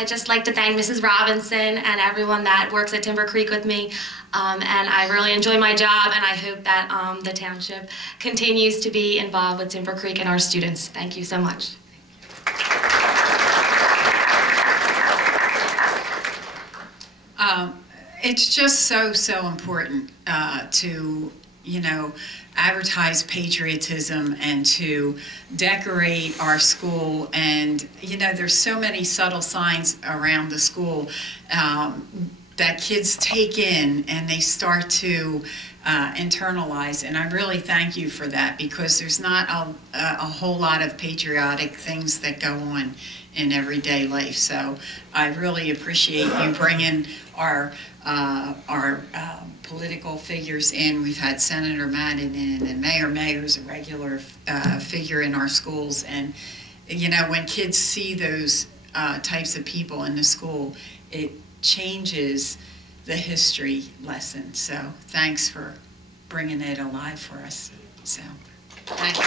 I'd just like to thank Mrs. Robinson and everyone that works at Timber Creek with me. And I really enjoy my job, and I hope that the township continues to be involved with Timber Creek and our students. Thank you so much. It's just so important to, advertise patriotism and to decorate our school. And, there's so many subtle signs around the school that kids take in and they start to internalize. And I really thank you for that, because there's not a whole lot of patriotic things that go on in everyday life. So I really appreciate you bringing our political figures in. We've had Senator Madden in, and Mayor Mayer's a regular figure in our schools. And when kids see those types of people in the school, it changes the history lesson. So thanks for bringing it alive for us. So thank you.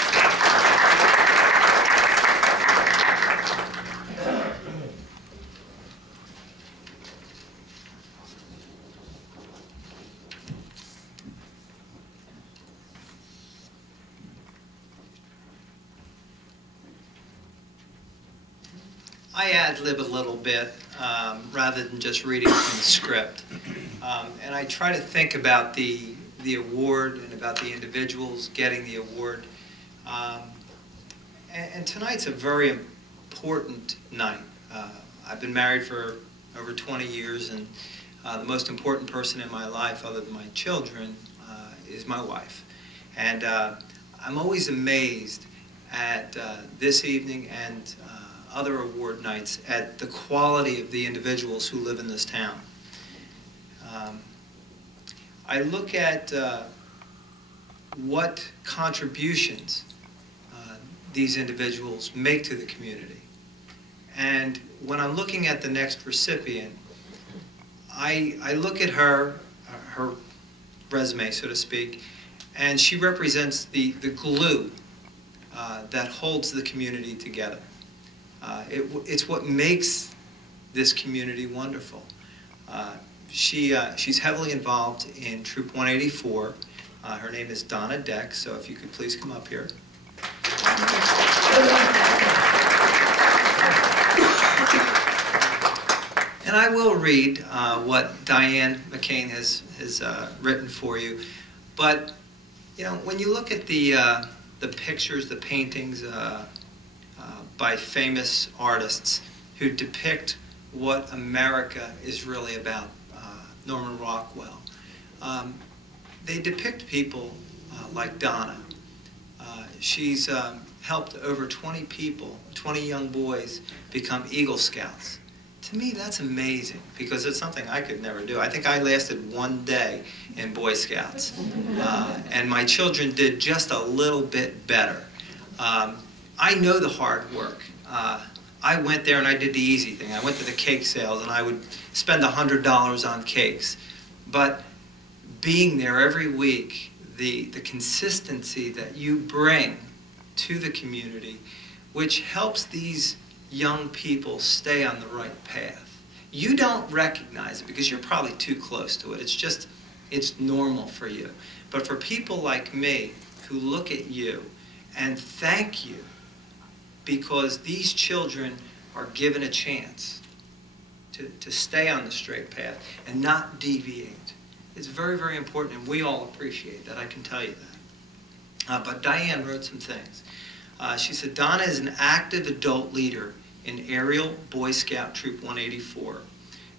I ad-lib a little bit rather than just reading from the script. And I try to think about the award and about the individuals getting the award. And tonight's a very important night. I've been married for over 20 years, and the most important person in my life, other than my children, is my wife. And I'm always amazed at this evening and other award nights at the quality of the individuals who live in this town. I look at what contributions these individuals make to the community. And when I'm looking at the next recipient, I look at her resume, so to speak, and she represents the glue that holds the community together. It's what makes this community wonderful. She's heavily involved in Troop 184. Her name is Donna Deck, so if you could please come up here. And I will read what Diane McCain has written for you. But when you look at the pictures, the paintings by famous artists who depict what America is really about, Norman Rockwell, they depict people like Donna. She's helped over 20 people, 20 young boys, become Eagle Scouts. To me, that's amazing, because it's something I could never do. I think I lasted one day in Boy Scouts, and my children did just a little bit better. I know the hard work. I went there and I did the easy thing. I went to the cake sales and I would spend $100 on cakes. But being there every week, the consistency that you bring to the community, which helps these young people stay on the right path. You don't recognize it because you're probably too close to it. It's normal for you. But for people like me who look at you and thank you, because these children are given a chance to stay on the straight path and not deviate. It's very, very important, and we all appreciate that, I can tell you that. But Diane wrote some things. She said, Donna is an active adult leader in Aerial Boy Scout Troop 184.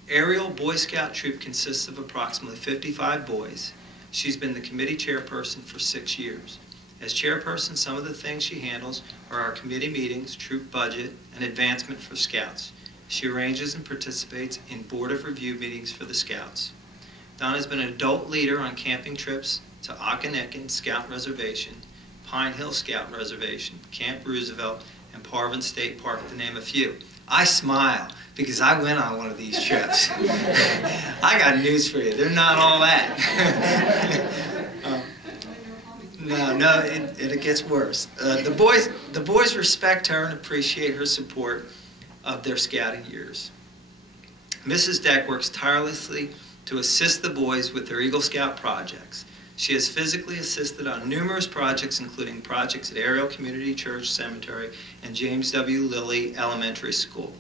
Aerial Boy Scout Troop consists of approximately 55 boys. She's been the committee chairperson for 6 years. As chairperson, some of the things she handles are our committee meetings, troop budget, and advancement for Scouts. She arranges and participates in Board of Review meetings for the Scouts. Donna's been an adult leader on camping trips to Occonecan Scout Reservation, Pine Hill Scout Reservation, Camp Roosevelt, and Parvin State Park, to name a few. I smile because I went on one of these trips. I got news for you. They're not all that. No, it gets worse. The boys respect her and appreciate her support of their scouting years. Mrs. Deck works tirelessly to assist the boys with their Eagle Scout projects. She has physically assisted on numerous projects, including projects at Ariel Community Church Cemetery and James W. Lilly Elementary School.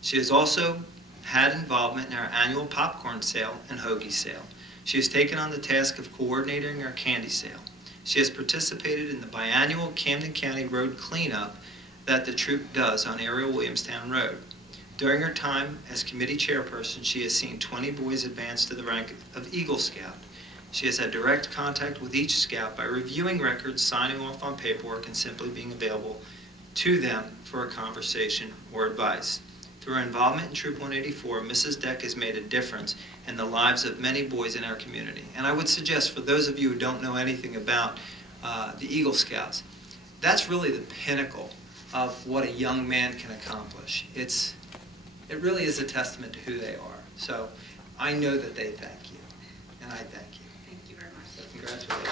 She has also had involvement in our annual popcorn sale and hoagie sale. She has taken on the task of coordinating our candy sale. She has participated in the biannual Camden County Road cleanup that the troop does on Ariel Williamstown Road. During her time as committee chairperson, she has seen 20 boys advance to the rank of Eagle Scout. She has had direct contact with each scout by reviewing records, signing off on paperwork, and simply being available to them for a conversation or advice. Through her involvement in Troop 184, Mrs. Deck has made a difference in the lives of many boys in our community. And I would suggest for those of you who don't know anything about the Eagle Scouts, that's really the pinnacle of what a young man can accomplish. It really is a testament to who they are. So I know that they thank you, and I thank you. Thank you very much. So congratulations.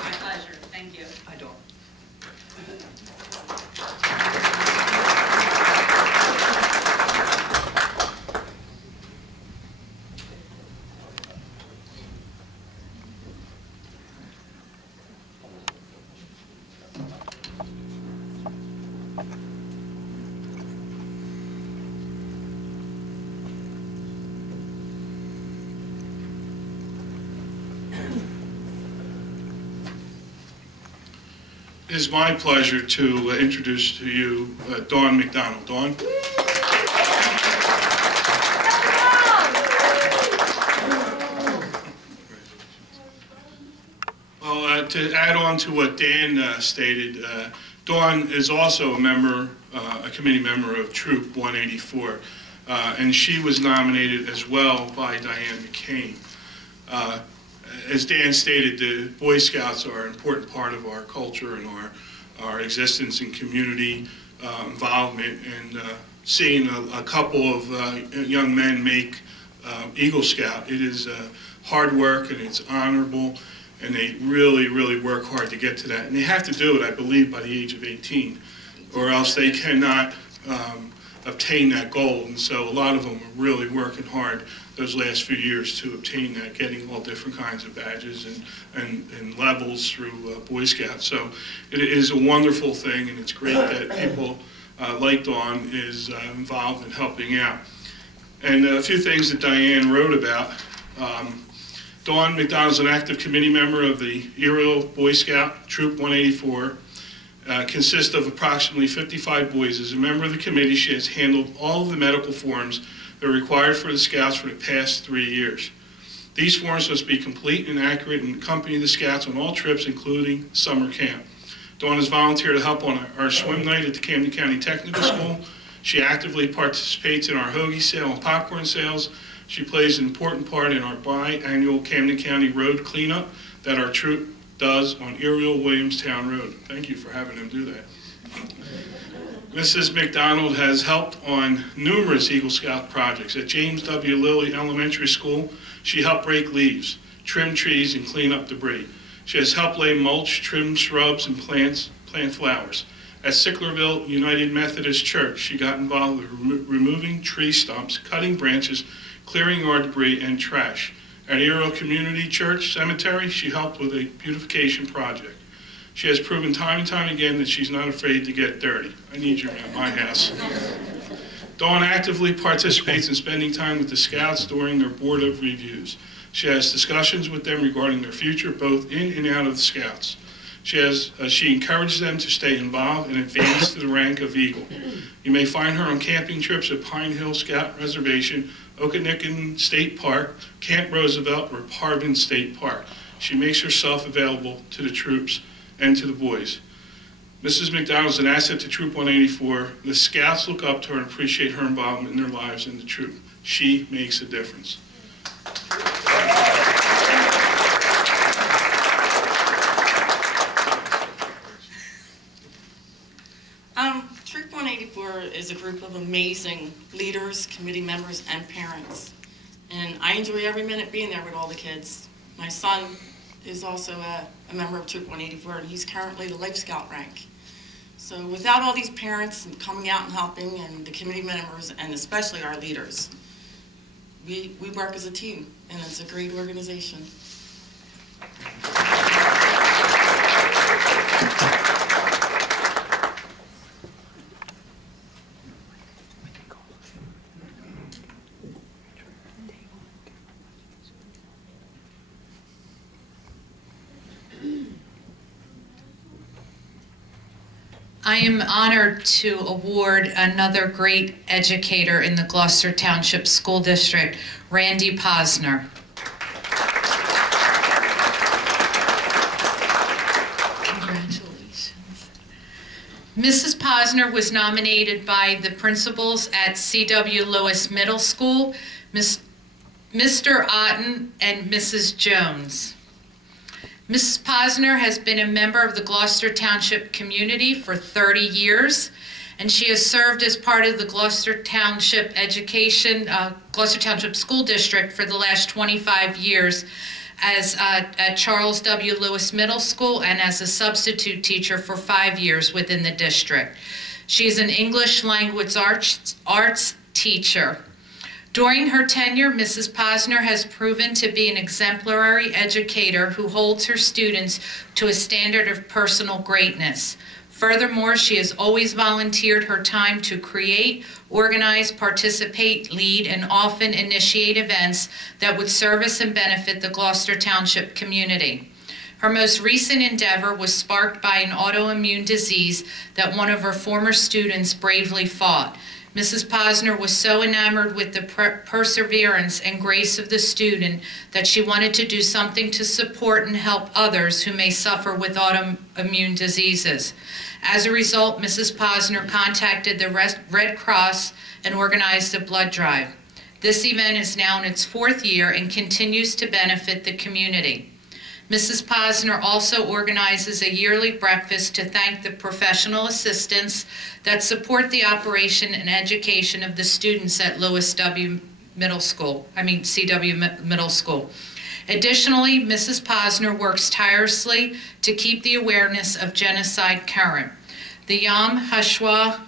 My pleasure. Thank you. I don't. It is my pleasure to introduce to you Dawn McDonald. Dawn? Well, to add on to what Dan stated, Dawn is also a member, a committee member of Troop 184, and she was nominated as well by Diane McCain. As Dan stated, the Boy Scouts are an important part of our culture and our existence and community involvement. And seeing a couple of young men make Eagle Scout, it is hard work and it's honorable, and they really, really work hard to get to that. And they have to do it, I believe, by the age of 18, or else they cannot obtain that goal. And so a lot of them are really working hard those last few years to obtain that, getting all different kinds of badges and levels through Boy Scouts. So it is a wonderful thing, and it's great that people like Dawn is involved in helping out. And a few things that Diane wrote about. Dawn McDonald is an active committee member of the Ariel Boy Scout Troop 184. Consists of approximately 55 boys. As a member of the committee, she has handled all of the medical forms that are required for the Scouts for the past 3 years. These forms must be complete and accurate and accompany the Scouts on all trips, including summer camp. Dawn has volunteered to help on our swim night at the Camden County Technical School. She actively participates in our hoagie sale and popcorn sales. She plays an important part in our biannual Camden County Road cleanup that our troop does on Ariel Williamstown Road. Thank you for having them do that. Mrs. McDonald has helped on numerous Eagle Scout projects. At James W. Lilly Elementary School, she helped rake leaves, trim trees, and clean up debris. She has helped lay mulch, trim shrubs, and plant flowers. At Sicklerville United Methodist Church, she got involved with removing tree stumps, cutting branches, clearing yard debris, and trash. At Ariel Community Church Cemetery, she helped with a beautification project. She has proven time and time again that she's not afraid to get dirty. I need you around my house. Dawn actively participates in spending time with the Scouts during their Board of Reviews. She has discussions with them regarding their future, both in and out of the Scouts. She encourages them to stay involved and advance to the rank of Eagle. You may find her on camping trips at Pine Hill Scout Reservation, Okanagan State Park, Camp Roosevelt, or Harbin State Park. She makes herself available to the troops and to the boys. Mrs. McDonald is an asset to Troop 184. The Scouts look up to her and appreciate her involvement in their lives in the troop. She makes a difference. Troop 184 is a group of amazing leaders, committee members, and parents. And I enjoy every minute being there with all the kids. My son is also a member of Troop 184, and he's currently the Life Scout rank. So without all these parents coming out and helping, and the committee members, and especially our leaders, we work as a team, and it's a great organization. I am honored to award another great educator in the Gloucester Township School District, Randy Posner. Congratulations. Mrs. Posner was nominated by the principals at C.W. Lewis Middle School, Mr. Otten and Mrs. Jones. Mrs. Posner has been a member of the Gloucester Township community for 30 years, and she has served as part of the Gloucester Township Gloucester Township School District for the last 25 years as at Charles W. Lewis Middle School and as a substitute teacher for 5 years within the district. She is an English language arts teacher. During her tenure, Mrs. Posner has proven to be an exemplary educator who holds her students to a standard of personal greatness. Furthermore, she has always volunteered her time to create, organize, participate, lead, and often initiate events that would service and benefit the Gloucester Township community. Her most recent endeavor was sparked by an autoimmune disease that one of her former students bravely fought. Mrs. Posner was so enamored with the perseverance and grace of the student that she wanted to do something to support and help others who may suffer with autoimmune diseases. As a result, Mrs. Posner contacted the Red Cross and organized a blood drive. This event is now in its 4th year and continues to benefit the community. Mrs. Posner also organizes a yearly breakfast to thank the professional assistants that support the operation and education of the students at CW Middle School. Additionally, Mrs. Posner works tirelessly to keep the awareness of genocide current. The Yom HaShoah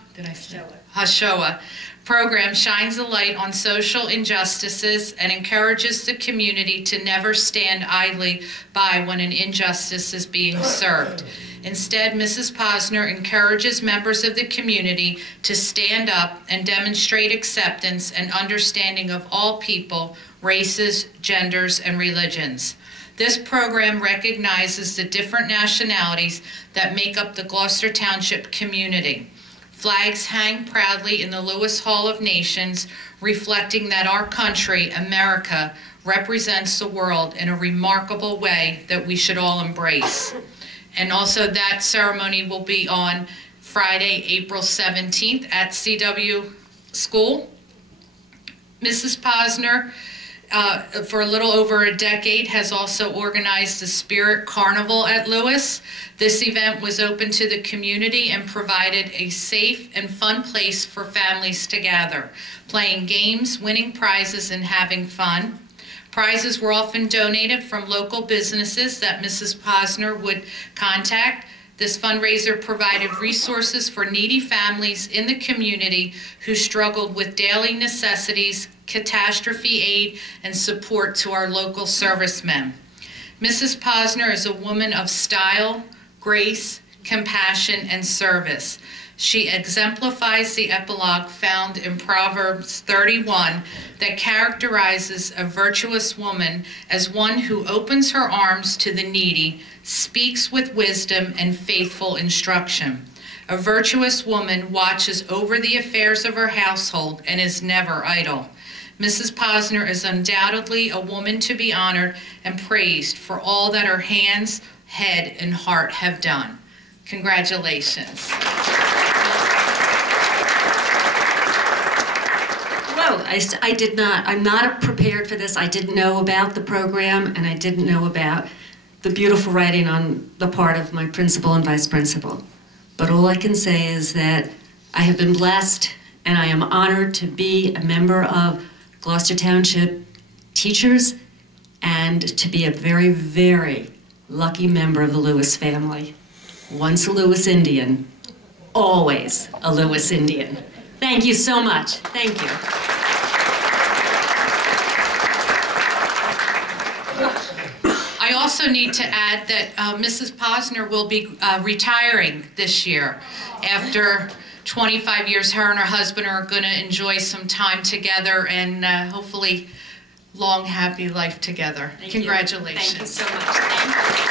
program shines a light on social injustices and encourages the community to never stand idly by when an injustice is being served. Instead, Mrs. Posner encourages members of the community to stand up and demonstrate acceptance and understanding of all people, races, genders, and religions. This program recognizes the different nationalities that make up the Gloucester Township community. Flags hang proudly in the Lewis Hall of Nations, reflecting that our country, America, represents the world in a remarkable way that we should all embrace. And also that ceremony will be on Friday, April 17th at CW School. Mrs. Posner, for a little over a decade, has also organized the Spirit Carnival at Lewis. This event was open to the community and provided a safe and fun place for families to gather, playing games, winning prizes, and having fun. Prizes were often donated from local businesses that Mrs. Posner would contact. This fundraiser provided resources for needy families in the community who struggled with daily necessities, catastrophe aid, and support to our local servicemen. Mrs. Posner is a woman of style, grace, compassion, and service. She exemplifies the epilogue found in Proverbs 31 that characterizes a virtuous woman as one who opens her arms to the needy, speaks with wisdom and faithful instruction. A virtuous woman watches over the affairs of her household and is never idle. Mrs. Posner is undoubtedly a woman to be honored and praised for all that her hands, head, and heart have done. Congratulations. Hello, I'm not prepared for this. I didn't know about the program, and I didn't know about the beautiful writing on the part of my principal and vice principal. But all I can say is that I have been blessed, and I am honored to be a member of Gloucester Township teachers and to be a very, very lucky member of the Lewis family. Once a Lewis Indian, always a Lewis Indian. Thank you so much. Thank you. I also need to add that Mrs. Posner will be retiring this year. After 25 years, her and her husband are going to enjoy some time together and hopefully long, happy life together. Thank Congratulations. You. Thank you so much. Thank you.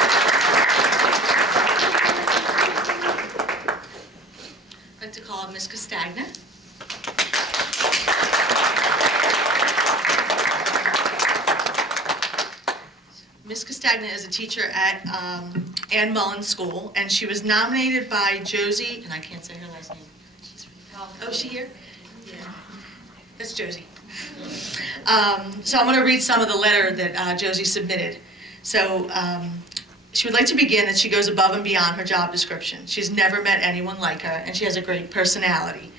I'd like to call up Ms. Castagna. Ms. Castagna is a teacher at Ann Mullen School, and she was nominated by Josie, and I can't say her last name. Oh, is she here? Yeah. That's Josie. So I'm going to read some of the letter that Josie submitted. So she would like to begin that she goes above and beyond her job description. She's never met anyone like her, and she has a great personality.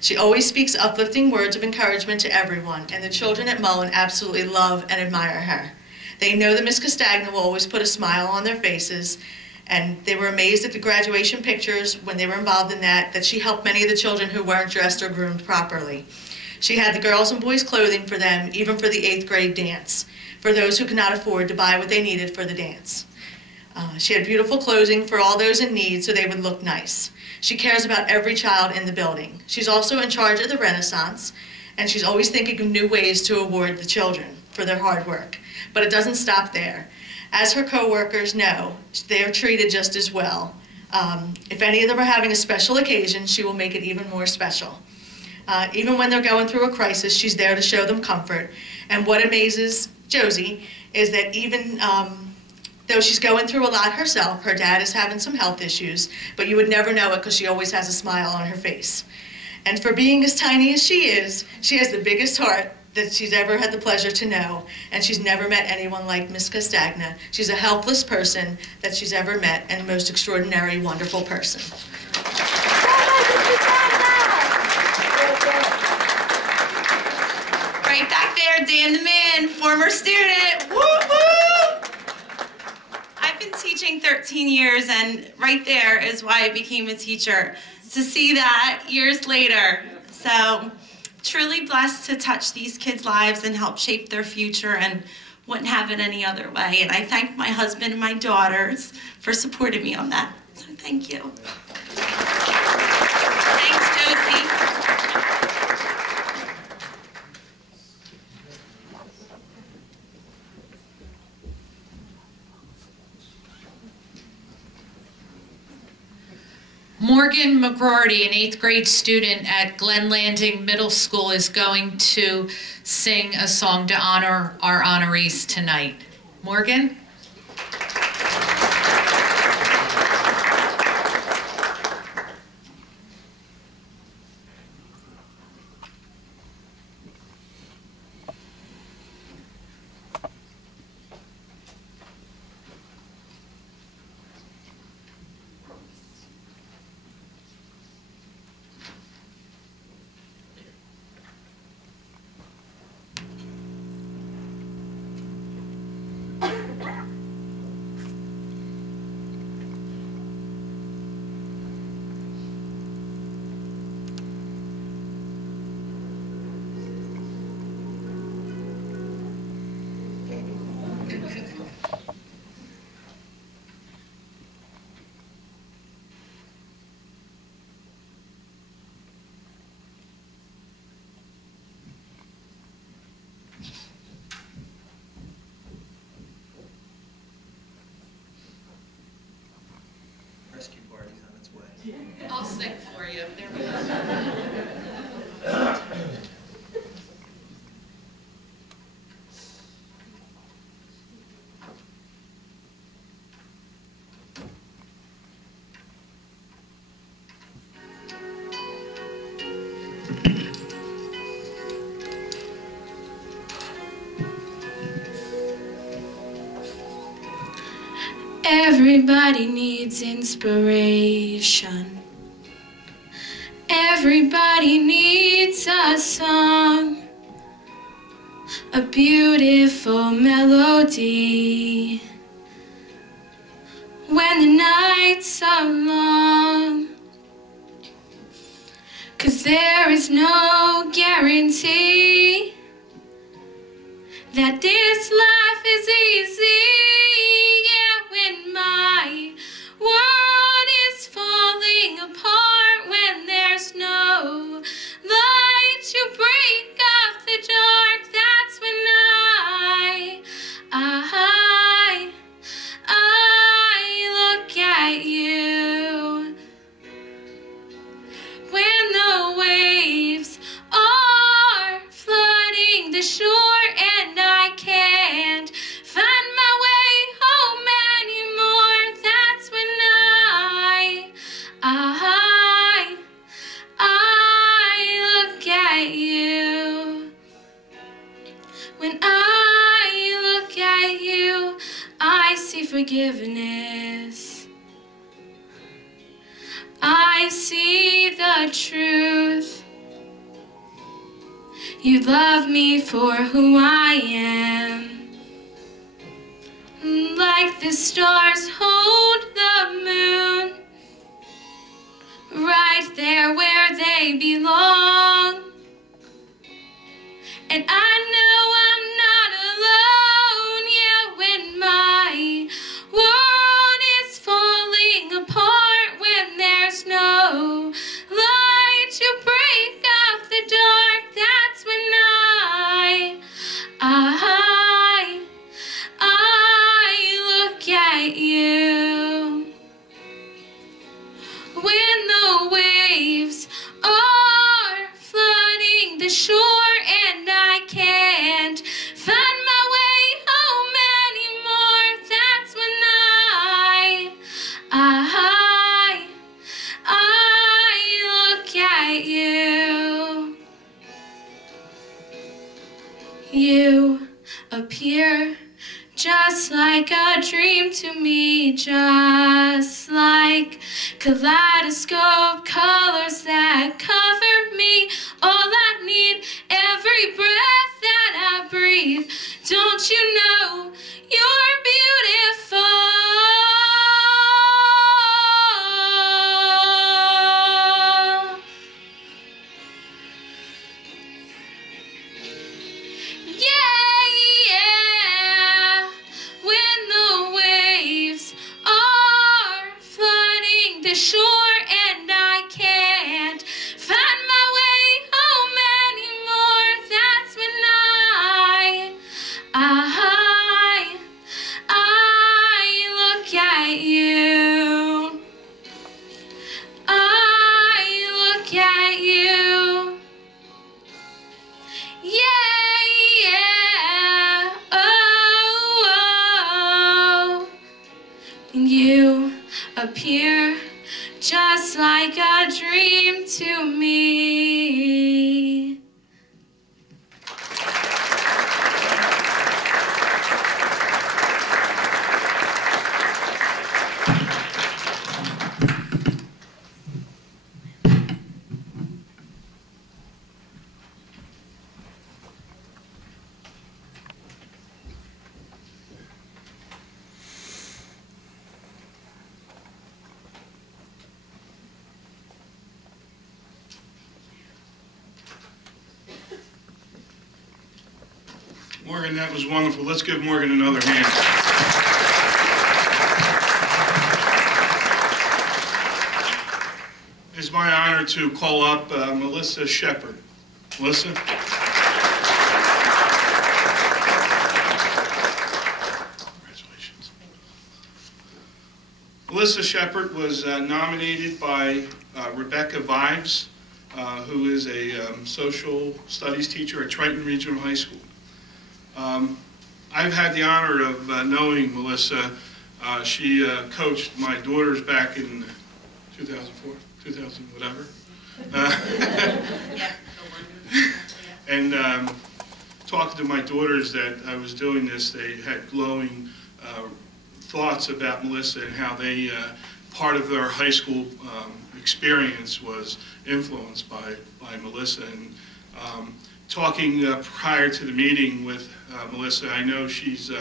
She always speaks uplifting words of encouragement to everyone, and the children at Mullen absolutely love and admire her. They know that Ms. Castagna will always put a smile on their faces, and they were amazed at the graduation pictures when they were involved in that she helped many of the children who weren't dressed or groomed properly. She had the girls and boys clothing for them, even for the 8th grade dance, for those who could not afford to buy what they needed for the dance. She had beautiful clothing for all those in need so they would look nice. She cares about every child in the building. She's also in charge of the Renaissance, and she's always thinking of new ways to award the children for their hard work. But it doesn't stop there. As her co-workers know, they are treated just as well. If any of them are having a special occasion, she will make it even more special. Even when they're going through a crisis, she's there to show them comfort. And what amazes Josie is that even though she's going through a lot herself, her dad is having some health issues, but you would never know it because she always has a smile on her face. And for being as tiny as she is, she has the biggest heart that she's ever had the pleasure to know, and she's never met anyone like Miss Castagna. She's a helpless person that she's ever met, and the most extraordinary, wonderful person. Right back there, Dan the Man, former student. Woo woo! I've been teaching 13 years, and right there is why I became a teacher, to see that years later. So, truly blessed to touch these kids' lives and help shape their future, and wouldn't have it any other way. And I thank my husband and my daughters for supporting me on that. So thank you. Thanks, Josie. Morgan McGroarty, an 8th grade student at Glen Landing Middle School, is going to sing a song to honor our honorees tonight. Morgan? Rescue party's on its way. I'll sing for you. There we go. Everybody needs inspiration. Everybody needs a song, a beautiful melody. When the nights are long, 'cause there is no guarantee that this life is easy. Yeah, when my world is falling apart, when there's no light to break up the dark, that's when I look at you. When the waves are flooding the shore and I can't find my way home anymore, that's when I look at you. When I look at you, I see forgiveness. I see the truth. You love me for who I am. Like the stars hold the moon, right there where they belong. And I know I'm not alone, yeah, when my world is falling apart, when there's no light to break up the dark, that's when I look at you. When the waves are flooding the shore and I can't find my way home anymore, that's when I look at you. You appear just like a dream to me, just like kaleidoscope colors that cover me. All I need, every breath that I breathe. Don't you know you're beautiful? Yeah. When the waves are flooding the shore and I can't find my way home anymore, that's when I look at you. I look at you. Yeah, oh, you appear just like a dream to me. Morgan, that was wonderful. Let's give Morgan another hand. It's my honor to call up Melissa Shepard. Melissa? Congratulations. Melissa Shepard was nominated by Rebecca Vives, who is a social studies teacher at Triton Regional High School. I've had the honor of knowing Melissa. She coached my daughters back in 2004, 2000, whatever. And talking to my daughters that I was doing this, they had glowing thoughts about Melissa and how they, part of their high school experience was influenced by Melissa. And talking prior to the meeting with Melissa, I know she's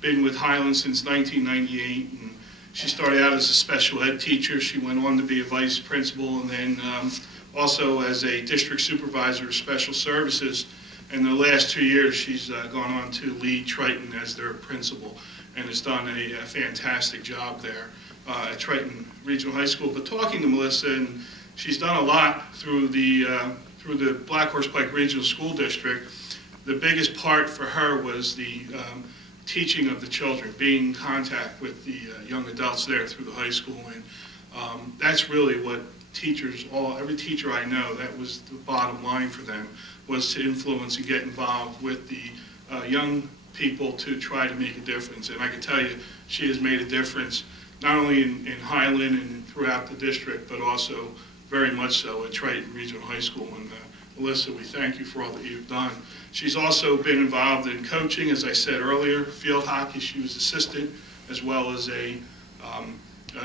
been with Highland since 1998, and she started out as a special ed teacher. She went on to be a vice principal, and then also as a district supervisor of special services. In the last 2 years, she's gone on to lead Triton as their principal and has done a fantastic job there at Triton Regional High School. But talking to Melissa, and she's done a lot through the Black Horse Pike Regional School District. The biggest part for her was the teaching of the children, being in contact with the young adults there through the high school. And that's really what teachers, every teacher I know, that was the bottom line for them, was to influence and get involved with the young people to try to make a difference. And I can tell you, she has made a difference, not only in Highland and throughout the district, but also very much so at Triton Regional High School. And Melissa, we thank you for all that you've done. She's also been involved in coaching, as I said earlier, field hockey. She was assistant, as well as a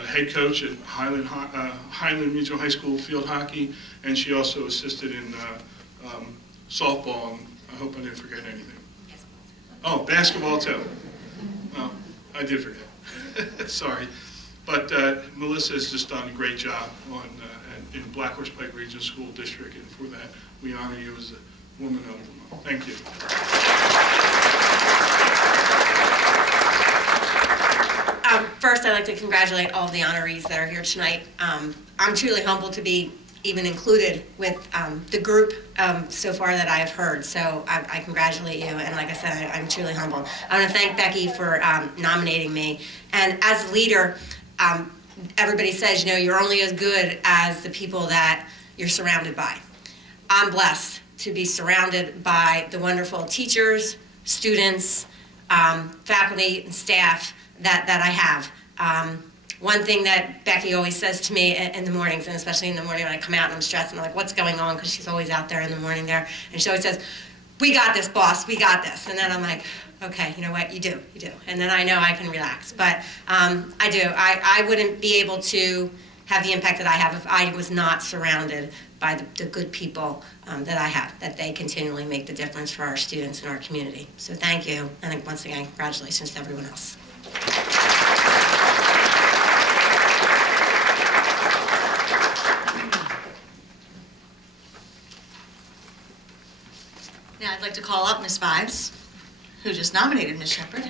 head coach at Highland Regional High School field hockey, and she also assisted in softball. I hope I didn't forget anything. Oh, basketball too. Well, I did forget. Sorry. But Melissa has just done a great job in Black Horse Pike Regional School District, and for that, we honor you as a Woman of the Month. Thank you. First, I'd like to congratulate all of the honorees that are here tonight. I'm truly humbled to be even included with the group so far that I've heard. So I congratulate you, and like I said, I'm truly humbled. I want to thank Becky for nominating me. And as a leader, everybody says, you know, you're only as good as the people that you're surrounded by. I'm blessed to be surrounded by the wonderful teachers, students, faculty, and staff that I have. One thing that Becky always says to me in the mornings, and especially in the morning when I come out and I'm stressed and I'm like, what's going on? Because she's always out there in the morning there. And she always says, we got this, boss, we got this. And then I'm like, okay, you know what, you do. And then I know I can relax. But I do. I wouldn't be able to have the impact that I have if I was not surrounded by the good people that I have, that they continually make the difference for our students and our community. So thank you, and once again, congratulations to everyone else. Now I'd like to call up Ms. Vives, who just nominated Ms. Shepherd.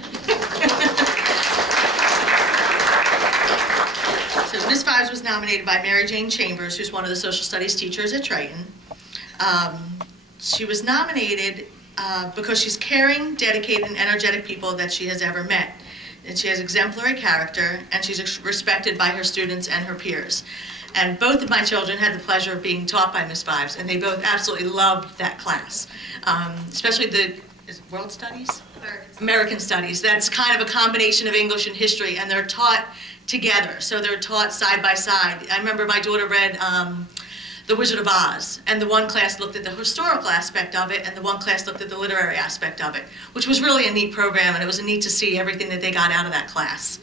So Ms. Vives was nominated by Mary Jane Chambers, who's one of the social studies teachers at Triton. She was nominated because she's caring, dedicated, and energetic people that she has ever met. And she has exemplary character, and she's respected by her students and her peers. And both of my children had the pleasure of being taught by Ms. Vives, and they both absolutely loved that class, especially is it World Studies? American Studies. That's kind of a combination of English and history, and they're taught together, so they're taught side by side. I remember my daughter read The Wizard of Oz, and the one class looked at the historical aspect of it, and the one class looked at the literary aspect of it, which was really a neat program, and it was neat to see everything that they got out of that class.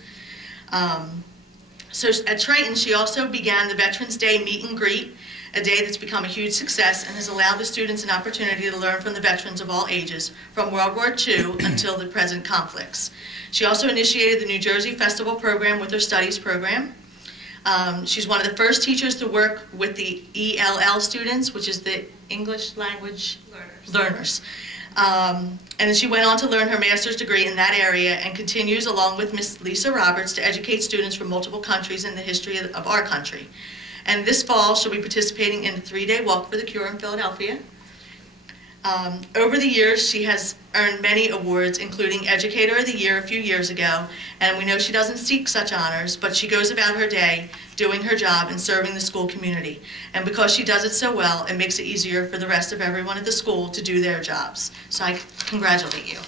So at Triton, she also began the Veterans Day meet and greet, a day that's become a huge success and has allowed the students an opportunity to learn from the veterans of all ages, from World War II until the present conflicts. She also initiated the New Jersey Festival program with her studies program. She's one of the first teachers to work with the ELL students, which is the English Language Learners. And she went on to learn her master's degree in that area and continues, along with Miss Lisa Roberts, to educate students from multiple countries in the history of our country. And this fall, she'll be participating in a 3-day walk for the cure in Philadelphia. Over the years, she has earned many awards, including Educator of the Year a few years ago, and we know she doesn't seek such honors, but she goes about her day doing her job and serving the school community. And because she does it so well, it makes it easier for the rest of everyone at the school to do their jobs. So I congratulate you.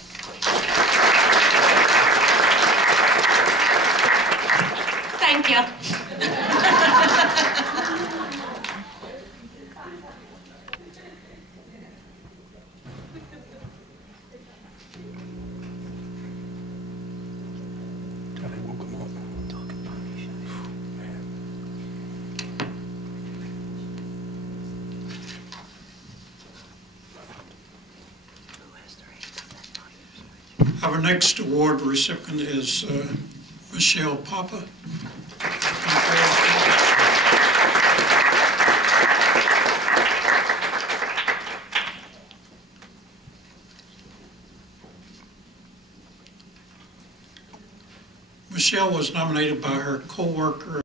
Thank you. Our next award recipient is Michelle Papa. Michelle was nominated by her co-worker